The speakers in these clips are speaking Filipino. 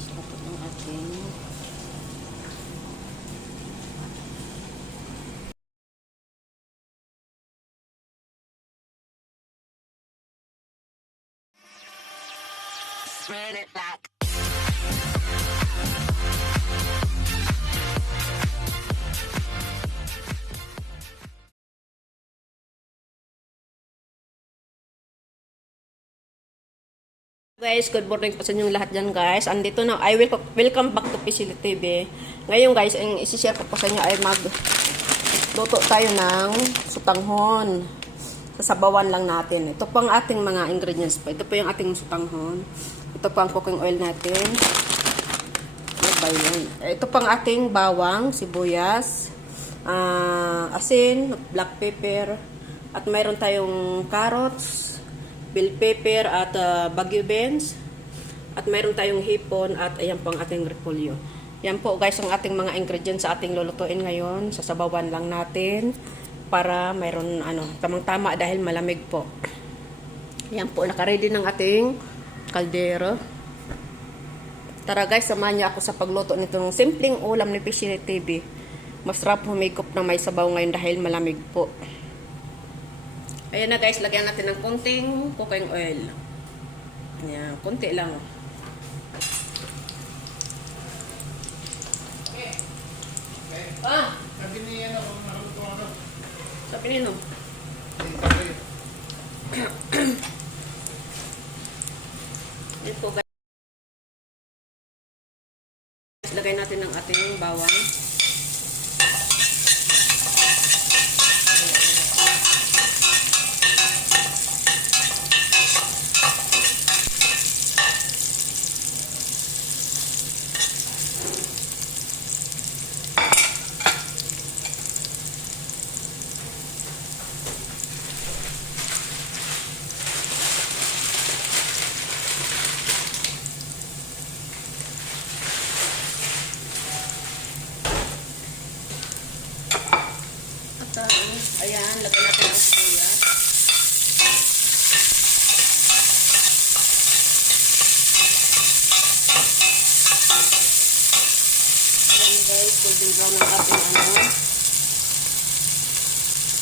guys. Tapos ang ating Spread it like Guys, good morning po sa inyong lahat dyan guys. Andito na, I will welcome back to PCL TV. Ngayon guys, ang isi-share ko po sa inyo ay mag luto tayo ng sutanghon. Sasabawan lang natin. Ito po ang ating mga ingredients po. Ito po yung ating sutanghon. Ito po ang cooking oil natin. Ano ba yun? Ito po ang ating bawang, sibuyas, ah, asin, black pepper, at mayroon tayong carrots, bell pepper at uh, bagyo beans. At mayroon tayong hipon at ayan po ang ating repolyo. Yan po guys ang ating mga ingredients sa ating lulutuin ngayon. Sasabawan lang natin para mayroon ano, tamang-tama dahil malamig po. Yan po, nakaready ng ating kaldero. Tara guys, samahan niyo ako sa pagluto nitong simpleng ulam ni Pichini TV. Masarap humigop ng may sabaw ngayon dahil malamig po. Ayan na guys, lagyan natin ng konting cooking oil. Ayan, konti lang. oh. Ah, Sabi ni ano, nakaluto ano. sabi. Eh, sabi, Ito guys. Lagay natin ng ating bawang. At uh, ayan, lagay natin ang sibuyas. Ayan guys, golden brown ang ating ano.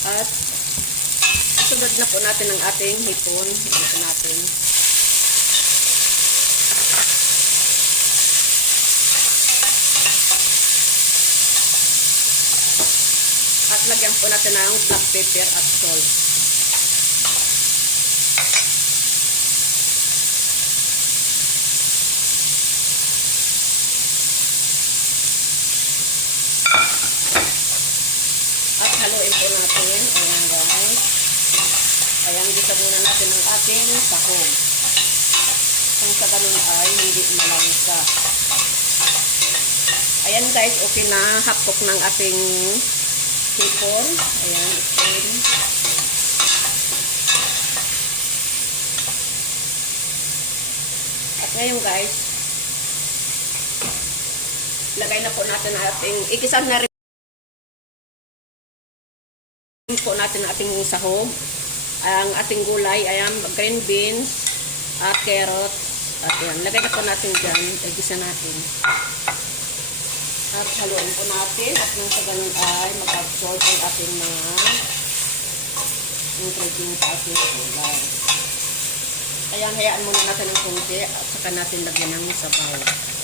At sunod na po natin ang ating hipon. Ito natin. At lagyan po natin ng black pepper at salt. At haluin po natin. Ayan guys. Ayan, gisa muna natin ang ating sahog. Kung sa ganun ay hindi malangsa. Ayan guys, okay na. Hapok ng ating hipon. Ayan, okay. At ngayon guys, lagay na po natin ating, ikisan na rin po natin ating sahog. Ang ating gulay, ayan, green beans, at carrots, at yan. Lagay na po natin dyan, igisa natin. At haluin po natin at nang sa ganun ay mag-absorb ang ating mga ingredients sa ating gulay. Ayan, hayaan muna natin ng kunti at saka natin lagyan ng sabaw.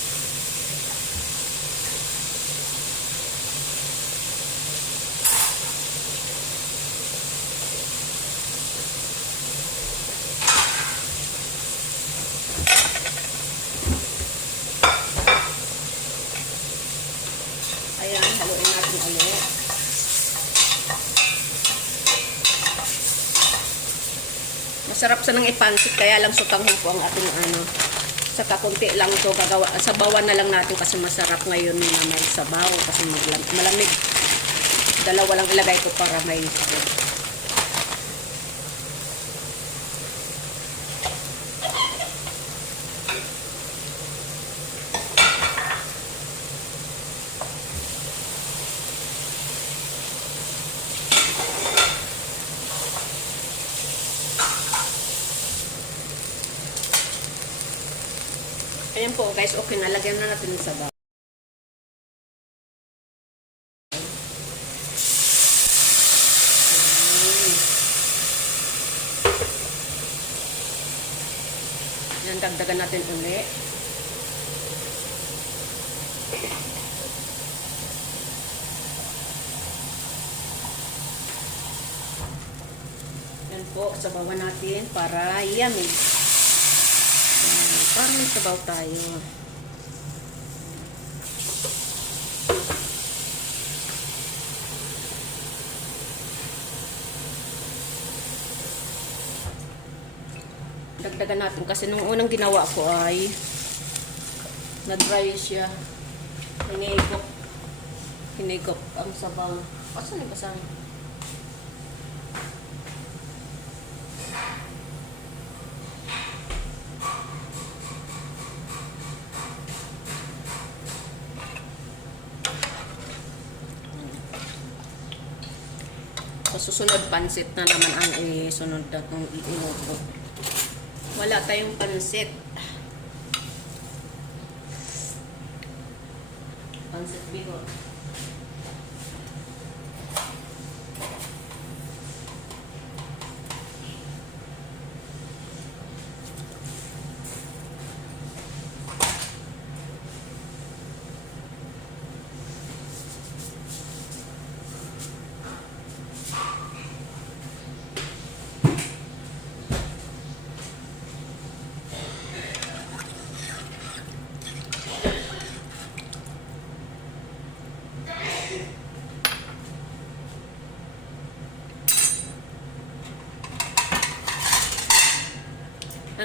Masarap sa nang ipansit, kaya lang sutanghon po ang ating ano. Saka konti lang to gagawa. Sabawan na lang natin kasi masarap ngayon na may sabaw kasi malamig. Dalawa lang ilagay ko para may sabaw. Po guys, okay na. Lagyan na natin sa bawang. Yan, dagdagan natin uli. Yan po, sabawan natin para yummy. Yan, parang may sabaw tayo. Dagdagan natin kasi nung unang ginawa ko ay na-dry siya. Hinigop. Hinigop ang sabaw. Asan na ba susunod pansit na naman ang isunod na itong iinuto. Wala tayong pansit. Pansit bihon.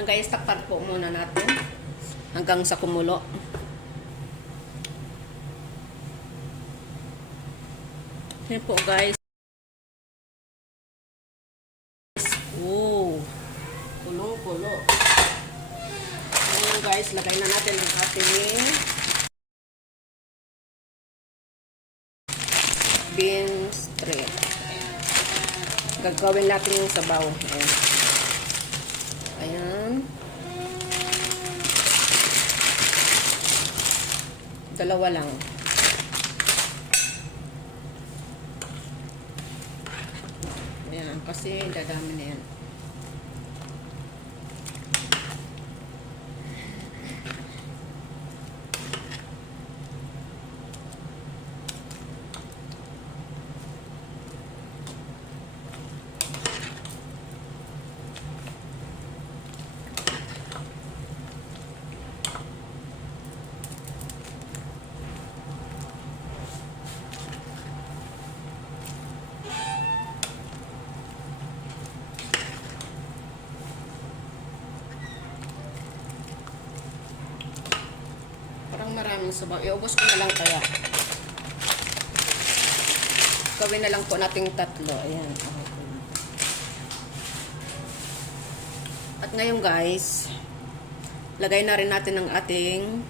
Ang guys, takpan po muna natin hanggang sa kumulo. Yan po guys. Oh, kulong-kulo. Ngayon guys, lagay na natin ang ating beans tray. Gagawin natin yung sabaw. Ayan. Ayan. Dalawa lang. Ayan, kasi dadami na yan. Maraming sabaw. Iubos ko na lang kaya. Gawin na lang po nating tatlo. Ayan. At ngayon guys, lagay na rin natin ang ating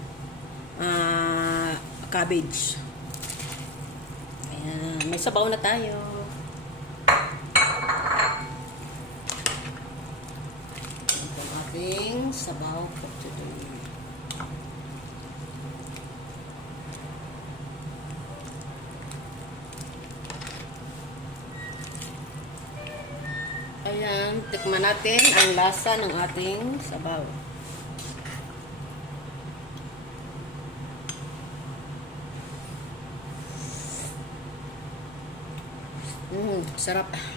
ah, cabbage. Ayan. May sabaw na tayo. Ating sabaw for today. Tikman natin ang lasa ng ating sabaw. Mmm, sarap. Ano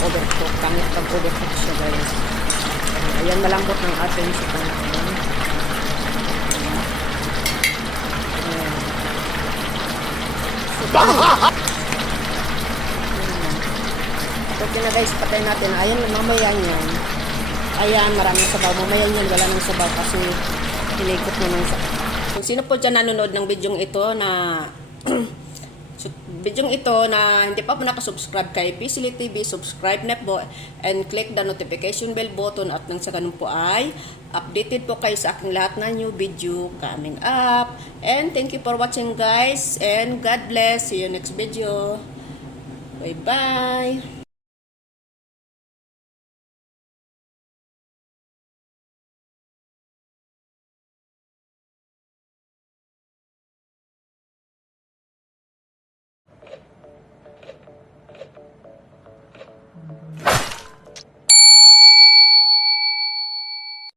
Ma-overcook. Pangit pag overcook siya guys. Ayan, malambot ng ating sutang. Ayan. Ayan. Okay na guys, patayin natin. Ayan, mamaya yan. Ayan, maraming sabaw. Mamaya yan, wala nang sabaw kasi hinikot na ng sabaw. Kung sino po dyan nanonood ng video ito na So, video ito na hindi pa po nakasubscribe kay PCL TV, subscribe na po and click the notification bell button at nang sa ganun po ay updated po kayo sa aking lahat na new video coming up. And thank you for watching guys and God bless. See you next video. Bye-bye.